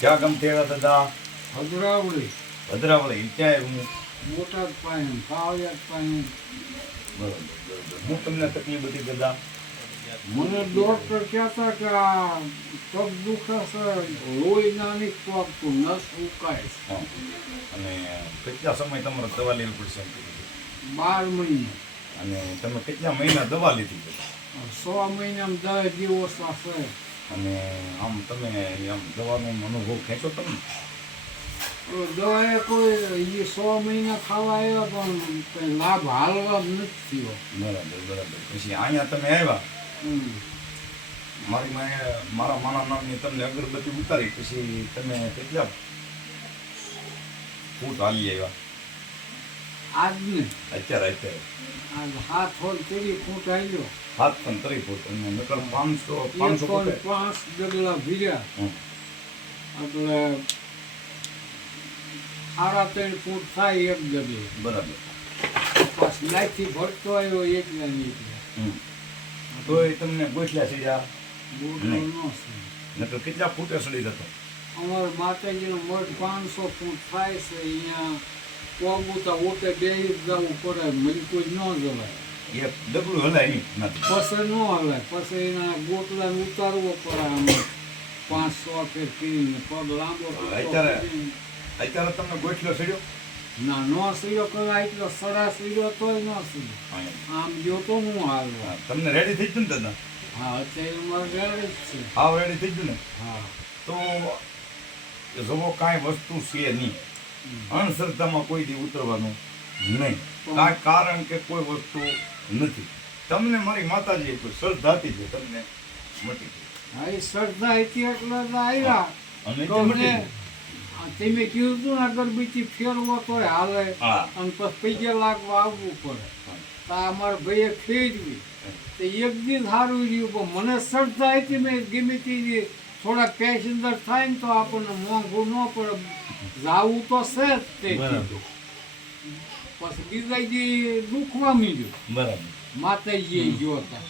ક્યાં ગમ આવ્યા દાદા ભદ્રાવળી. ભદ્રાવળી. ક્યાં હું? બોટાદ પાણી કાવડિયાદ પાણી. બરોબર બરોબર. હું તમને તકલીફ હતી દાદા મને ડોક્ટર કહેતા કે આ પગ દુખાશે લોહી પગ તો નસ ઉકાય અને કેટલા સમય તમારે દવા લેવી પડશે બાર મહિને. અને તમે કેટલા મહિના દવા લીધી? છે સો મહિનામાં દસ દિવસ હશે અને આમ તમે આમ દવાનો અનુભવ ખેંચો તમે? દવાએ કોઈ એ સો મહિના ખાવા આવ્યા પણ કંઈ લાભ હાલવા નથી થયો. બરાબર બરાબર. પછી અહીંયા તમે આવ્યા? મારી માએ મારા માના નામની તમને અગરબત્તી ઉતારી પછી તમે કેટલા ફૂટ હાલી આવ્યા? આજને. અત્યારે અત્યારે. આજ હાથ હોલ તેરી ફૂટ આવ્યો હાથ પણ ત્રી ફૂટ અને નકર પાંચસો પાંચસો પાંચ ડગલા ભીર્યા એટલે સાડા ત્રણ ફૂટ થાય એક ડગલે બરાબર. પછી નાથી ભરતો આવ્યો એક ને એક તો એ તમને ગોઠલા સીધા? નકર કેટલા ફૂટે સડી જતો? અમારે માતાજીનો મઠ પાંચસો ફૂટ થાય છે અહીંયા કોબુતા ઓટે બે જવું પડે મલકું જ ન જવાય એ ડબલું હલાય નથી પછી ન હલાય પછી એના ગોટલાને ઉતારવો પડે આમ પાંચસો ફેર કરીને પગ લાંબો અત્યારે-. અત્યારે તમને ગોઠલો સડ્યો ના ન સીડો કલા એટલો સડા સીડો તો ન સીડો આમ જો તો હું હાલવા હા, તમને રેડી થઈ ગયું ને દાદા હા અત્યારે મારે રેડી જ છે હાવ રેડી થઈ ગયું ને હા તો જવો કાંઈ વસ્તુ છે નહીં અંધશ્રદ્ધામાં કોઈ દી ઉતરવાનું નહીં. કારણ કે કોઈ વસ્તુ નથી. તમને મારી માતાજી કોઈ શ્રદ્ધાથી છે તમને મટી હા એ શ્રદ્ધા હતી એટલે આવ્યા. અને તો તે તમે કીધું તું ને અગરબત્તી ફેરવો તો હાલે. અને પછી પૈસા લાગવા આવવું પડે. તો અમારા મારા ભાઈએ ફેરવી તો એક દિન સારું રહ્યું પણ મને શ્રદ્ધા હતી મેં ગમે તે થોડાક પેસેન્જર થાય ને તો આપણને મોંઘું ન પડે. જાવું તો છે જ તે પછી બીજા દુખવા મીડ્યું. બરાબર. માતાજી ગયો હતા